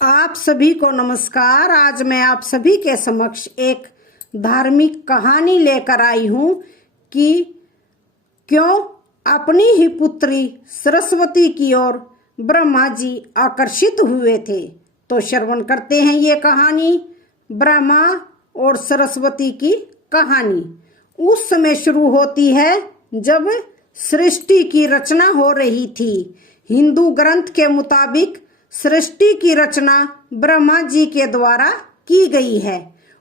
आप सभी को नमस्कार। आज मैं आप सभी के समक्ष एक धार्मिक कहानी लेकर आई हूँ कि क्यों अपनी ही पुत्री सरस्वती की ओर ब्रह्मा जी आकर्षित हुए थे। तो श्रवण करते हैं ये कहानी, ब्रह्मा और सरस्वती की कहानी। उस समय शुरू होती है जब सृष्टि की रचना हो रही थी। हिंदू ग्रंथ के मुताबिक सृष्टि की रचना ब्रह्मा जी के द्वारा की गई है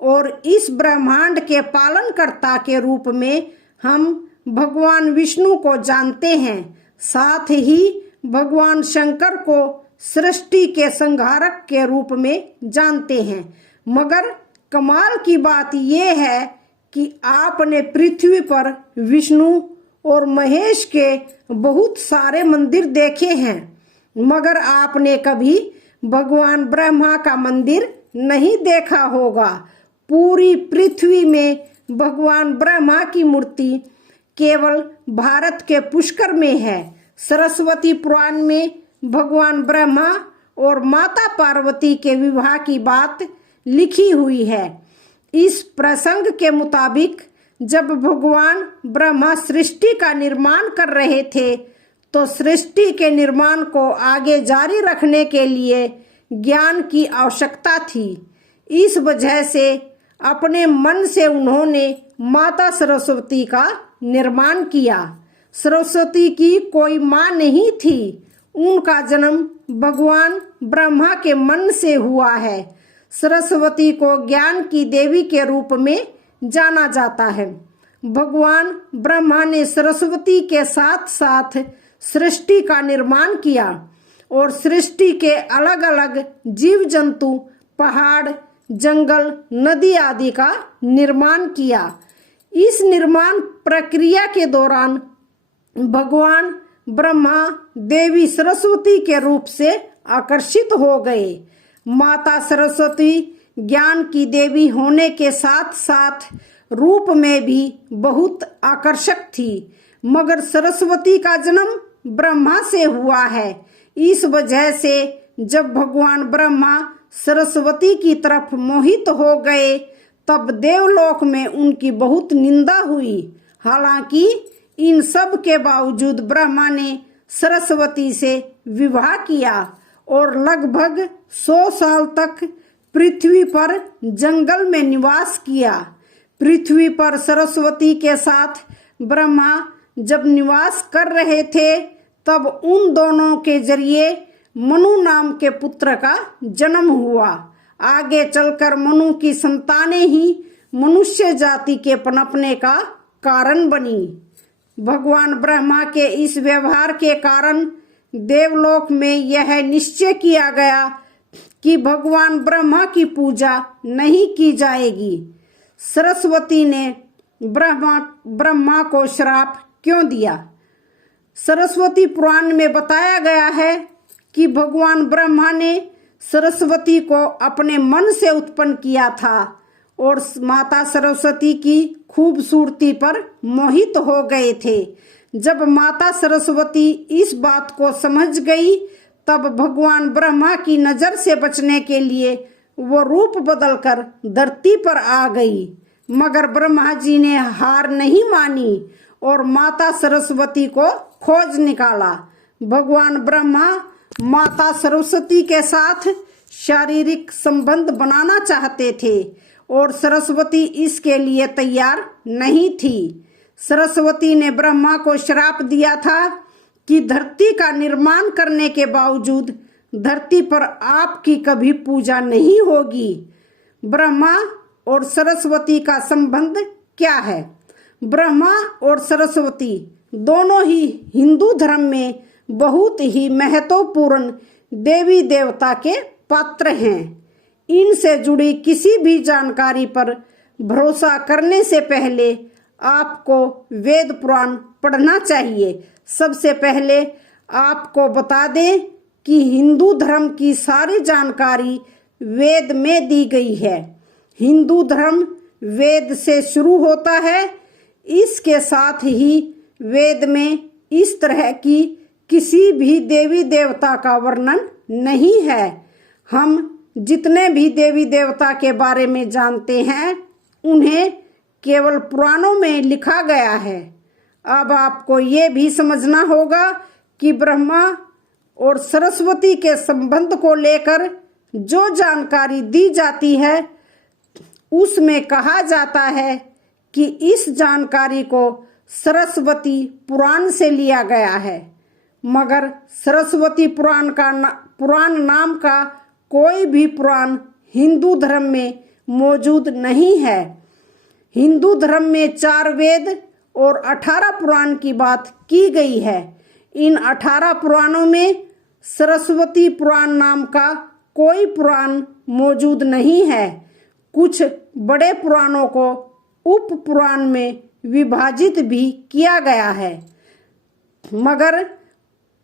और इस ब्रह्मांड के पालनकर्ता के रूप में हम भगवान विष्णु को जानते हैं। साथ ही भगवान शंकर को सृष्टि के संहारक के रूप में जानते हैं। मगर कमाल की बात यह है कि आपने पृथ्वी पर विष्णु और महेश के बहुत सारे मंदिर देखे हैं, मगर आपने कभी भगवान ब्रह्मा का मंदिर नहीं देखा होगा। पूरी पृथ्वी में भगवान ब्रह्मा की मूर्ति केवल भारत के पुष्कर में है। सरस्वती पुराण में भगवान ब्रह्मा और माता पार्वती के विवाह की बात लिखी हुई है। इस प्रसंग के मुताबिक जब भगवान ब्रह्मा सृष्टि का निर्माण कर रहे थे तो सृष्टि के निर्माण को आगे जारी रखने के लिए ज्ञान की आवश्यकता थी। इस वजह से अपने मन से उन्होंने माता सरस्वती का निर्माण किया। सरस्वती की कोई माँ नहीं थी, उनका जन्म भगवान ब्रह्मा के मन से हुआ है। सरस्वती को ज्ञान की देवी के रूप में जाना जाता है। भगवान ब्रह्मा ने सरस्वती के साथ साथ सृष्टि का निर्माण किया और सृष्टि के अलग अलग जीव जंतु, पहाड़, जंगल, नदी आदि का निर्माण किया। इस निर्माण प्रक्रिया के दौरान भगवान ब्रह्मा देवी सरस्वती के रूप से आकर्षित हो गए। माता सरस्वती ज्ञान की देवी होने के साथ साथ रूप में भी बहुत आकर्षक थी, मगर सरस्वती का जन्म ब्रह्मा से हुआ है। इस वजह से जब भगवान ब्रह्मा सरस्वती की तरफ मोहित हो गए तब देवलोक में उनकी बहुत निंदा हुई। हालांकि इन सब के बावजूद ब्रह्मा ने सरस्वती से विवाह किया और लगभग 100 साल तक पृथ्वी पर जंगल में निवास किया। पृथ्वी पर सरस्वती के साथ ब्रह्मा जब निवास कर रहे थे तब उन दोनों के जरिए मनु नाम के पुत्र का जन्म हुआ। आगे चलकर मनु की संतानें ही मनुष्य जाति के पनपने का कारण बनी। भगवान ब्रह्मा के इस व्यवहार के कारण देवलोक में यह निश्चय किया गया कि भगवान ब्रह्मा की पूजा नहीं की जाएगी। सरस्वती ने ब्रह्मा को श्राप क्यों दिया? सरस्वती पुराण में बताया गया है कि भगवान ब्रह्मा ने सरस्वती को अपने मन से उत्पन्न किया था और माता सरस्वती की खूबसूरती पर मोहित हो गए थे। जब माता सरस्वती इस बात को समझ गई तब भगवान ब्रह्मा की नजर से बचने के लिए वो रूप बदलकर धरती पर आ गई, मगर ब्रह्मा जी ने हार नहीं मानी और माता सरस्वती को खोज निकाला। भगवान ब्रह्मा माता सरस्वती के साथ शारीरिक संबंध बनाना चाहते थे और सरस्वती इसके लिए तैयार नहीं थी। सरस्वती ने ब्रह्मा को श्राप दिया था कि धरती का निर्माण करने के बावजूद धरती पर आपकी कभी पूजा नहीं होगी। ब्रह्मा और सरस्वती का संबंध क्या है? ब्रह्मा और सरस्वती दोनों ही हिंदू धर्म में बहुत ही महत्वपूर्ण देवी देवता के पात्र हैं। इनसे जुड़ी किसी भी जानकारी पर भरोसा करने से पहले आपको वेद पुराण पढ़ना चाहिए। सबसे पहले आपको बता दें कि हिंदू धर्म की सारी जानकारी वेद में दी गई है। हिंदू धर्म वेद से शुरू होता है। इसके साथ ही वेद में इस तरह की किसी भी देवी देवता का वर्णन नहीं है। हम जितने भी देवी देवता के बारे में जानते हैं उन्हें केवल पुराणों में लिखा गया है। अब आपको ये भी समझना होगा कि ब्रह्मा और सरस्वती के संबंध को लेकर जो जानकारी दी जाती है उसमें कहा जाता है कि इस जानकारी को सरस्वती पुराण से लिया गया है, मगर सरस्वती पुराण नाम का कोई भी पुराण हिंदू धर्म में मौजूद नहीं है। हिंदू धर्म में 4 वेद और 18 पुराण की बात की गई है। इन 18 पुराणों में सरस्वती पुराण नाम का कोई पुराण मौजूद नहीं है। कुछ बड़े पुराणों को उप पुराण में विभाजित भी किया गया है, मगर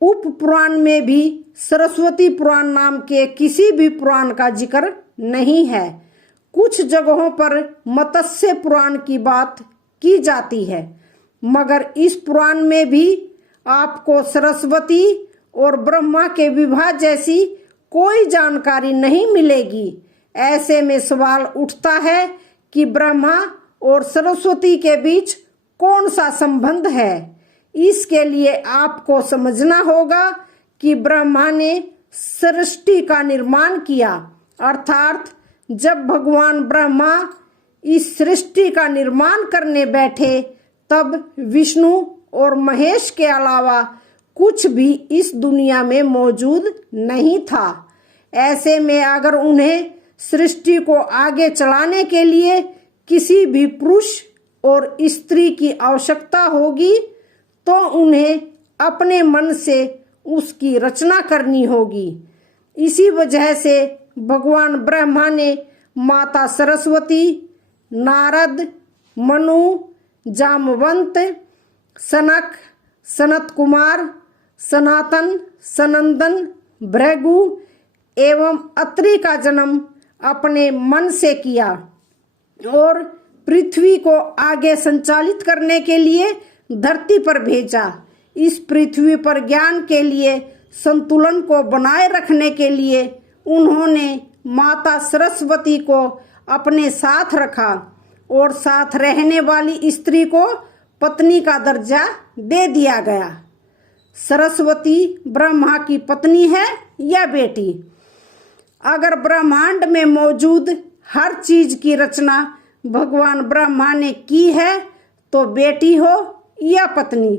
उप पुराण में भी सरस्वती पुराण नाम के किसी भी पुराण का जिक्र नहीं है। कुछ जगहों पर मत्स्य पुराण की बात की जाती है, मगर इस पुराण में भी आपको सरस्वती और ब्रह्मा के विवाह जैसी कोई जानकारी नहीं मिलेगी। ऐसे में सवाल उठता है कि ब्रह्मा और सरस्वती के बीच कौन सा संबंध है। इसके लिए आपको समझना होगा कि ब्रह्मा ने सृष्टि का निर्माण किया, अर्थात जब भगवान ब्रह्मा इस सृष्टि का निर्माण करने बैठे तब विष्णु और महेश के अलावा कुछ भी इस दुनिया में मौजूद नहीं था। ऐसे में अगर उन्हें सृष्टि को आगे चलाने के लिए किसी भी पुरुष और स्त्री की आवश्यकता होगी तो उन्हें अपने मन से उसकी रचना करनी होगी। इसी वजह से भगवान ब्रह्मा ने माता सरस्वती, नारद, मनु, जामवंत, सनक, सनत कुमार, सनातन, सनंदन, भृगु एवं अत्रि का जन्म अपने मन से किया और पृथ्वी को आगे संचालित करने के लिए धरती पर भेजा। इस पृथ्वी पर ज्ञान के लिए, संतुलन को बनाए रखने के लिए उन्होंने माता सरस्वती को अपने साथ रखा और साथ रहने वाली स्त्री को पत्नी का दर्जा दे दिया गया। सरस्वती ब्रह्मा की पत्नी है या बेटी? अगर ब्रह्मांड में मौजूद हर चीज की रचना भगवान ब्रह्मा ने की है तो बेटी हो या पत्नी,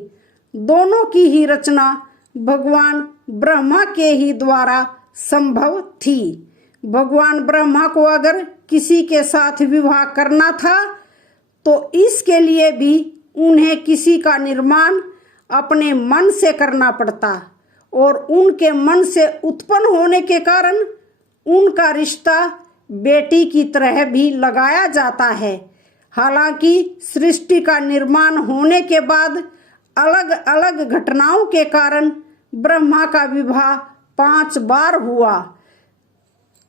दोनों की ही रचना भगवान ब्रह्मा के ही द्वारा संभव थी। भगवान ब्रह्मा को अगर किसी के साथ विवाह करना था तो इसके लिए भी उन्हें किसी का निर्माण अपने मन से करना पड़ता और उनके मन से उत्पन्न होने के कारण उनका रिश्ता बेटी की तरह भी लगाया जाता है। हालांकि सृष्टि का निर्माण होने के बाद अलग अलग घटनाओं के कारण ब्रह्मा का विवाह 5 बार हुआ।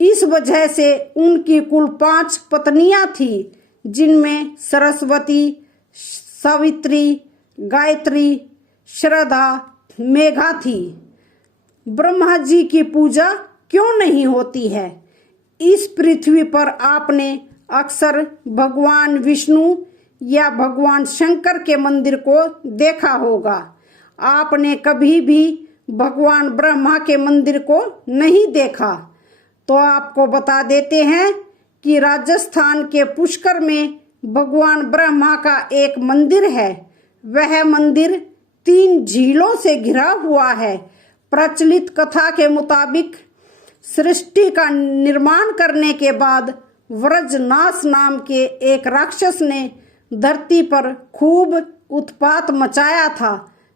इस वजह से उनकी कुल 5 पत्नियां थी, जिनमें सरस्वती, सावित्री, गायत्री, श्रद्धा, मेघा थी। ब्रह्मा जी की पूजा क्यों नहीं होती है? इस पृथ्वी पर आपने अक्सर भगवान विष्णु या भगवान शंकर के मंदिर को देखा होगा। आपने कभी भी भगवान ब्रह्मा के मंदिर को नहीं देखा। तो आपको बता देते हैं कि राजस्थान के पुष्कर में भगवान ब्रह्मा का एक मंदिर है। वह मंदिर 3 झीलों से घिरा हुआ है। प्रचलित कथा के मुताबिक सृष्टि का निर्माण करने के बाद व्रजनाश नाम के एक राक्षस ने धरती पर खूब उत्पात मचाया था।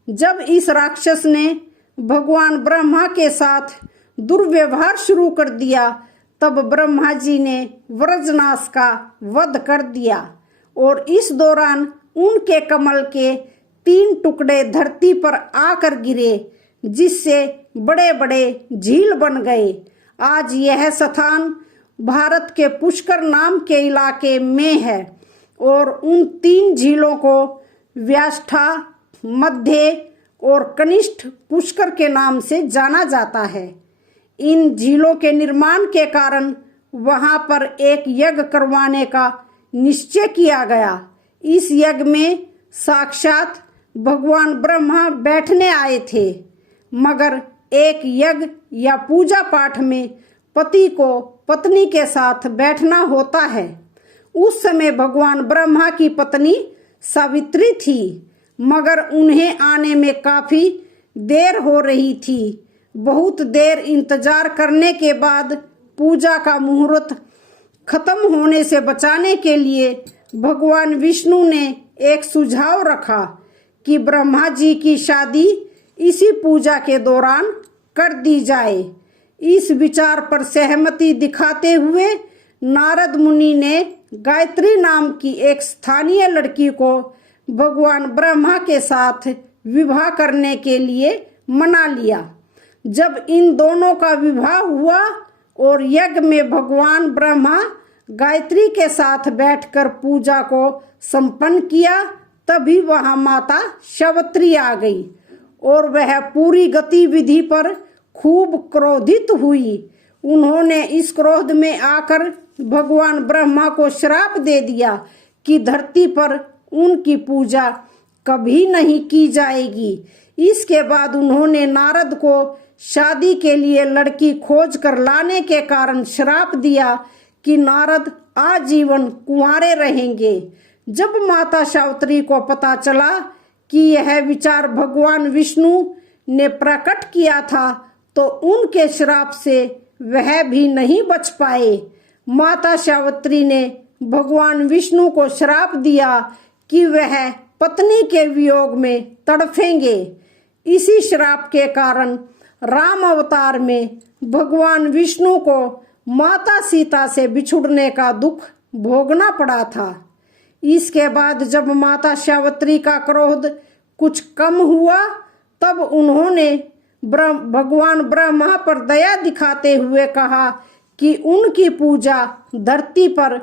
जब इस राक्षस ने भगवान ब्रह्मा के साथ दुर्व्यवहार शुरू कर दिया तब ब्रह्मा जी ने व्रजनाश का वध कर दिया और इस दौरान उनके कमल के 3 टुकड़े धरती पर आकर गिरे, जिससे बड़े बड़े झील बन गए। आज यह स्थान भारत के पुष्कर नाम के इलाके में है और उन 3 झीलों को व्याष्ठा, मध्य और कनिष्ठ पुष्कर के नाम से जाना जाता है। इन झीलों के निर्माण के कारण वहां पर एक यज्ञ करवाने का निश्चय किया गया। इस यज्ञ में साक्षात भगवान ब्रह्मा बैठने आए थे, मगर एक यज्ञ या पूजा पाठ में पति को पत्नी के साथ बैठना होता है। उस समय भगवान ब्रह्मा की पत्नी सावित्री थी, मगर उन्हें आने में काफी देर हो रही थी। बहुत देर इंतजार करने के बाद पूजा का मुहूर्त खत्म होने से बचाने के लिए भगवान विष्णु ने एक सुझाव रखा कि ब्रह्मा जी की शादी इसी पूजा के दौरान कर दी जाए। इस विचार पर सहमति दिखाते हुए नारद मुनि ने गायत्री नाम की एक स्थानीय लड़की को भगवान ब्रह्मा के साथ विवाह करने के लिए मना लिया। जब इन दोनों का विवाह हुआ और यज्ञ में भगवान ब्रह्मा गायत्री के साथ बैठकर पूजा को संपन्न किया, तभी वहां माता सावित्री आ गई और वह पूरी गतिविधि पर खूब क्रोधित हुई। उन्होंने इस क्रोध में आकर भगवान ब्रह्मा को श्राप दे दिया कि धरती पर उनकी पूजा कभी नहीं की जाएगी। इसके बाद उन्होंने नारद को शादी के लिए लड़की खोज कर लाने के कारण श्राप दिया कि नारद आजीवन कुंवारे रहेंगे। जब माता सावित्री को पता चला कि यह विचार भगवान विष्णु ने प्रकट किया था, तो उनके श्राप से वह भी नहीं बच पाए। माता सावित्री ने भगवान विष्णु को श्राप दिया कि वह पत्नी के वियोग में तड़फेंगे। इसी श्राप के कारण राम अवतार में भगवान विष्णु को माता सीता से बिछुड़ने का दुख भोगना पड़ा था। इसके बाद जब माता सावित्री का क्रोध कुछ कम हुआ, तब उन्होंने भगवान ब्रह्मा पर दया दिखाते हुए कहा कि उनकी पूजा धरती पर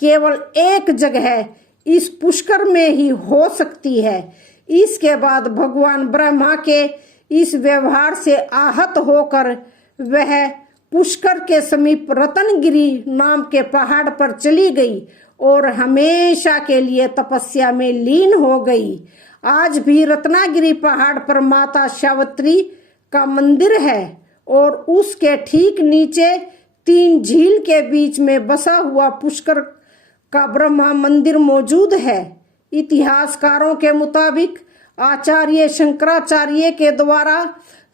केवल एक जगह इस पुष्कर में ही हो सकती है। इसके बाद भगवान ब्रह्मा के इस व्यवहार से आहत होकर वह पुष्कर के समीप रत्नगिरी नाम के पहाड़ पर चली गई और हमेशा के लिए तपस्या में लीन हो गई। आज भी रत्नागिरी पहाड़ पर माता सावित्री का मंदिर है और उसके ठीक नीचे 3 झील के बीच में बसा हुआ पुष्कर का ब्रह्मा मंदिर मौजूद है। इतिहासकारों के मुताबिक आचार्य शंकराचार्य के द्वारा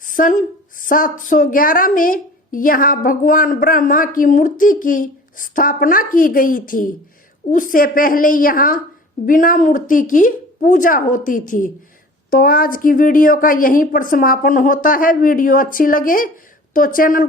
सन 711 में यहाँ भगवान ब्रह्मा की मूर्ति की स्थापना की गई थी। उससे पहले यहाँ बिना मूर्ति की पूजा होती थी। तो आज की वीडियो का यहीं पर समापन होता है। वीडियो अच्छी लगे तो चैनल को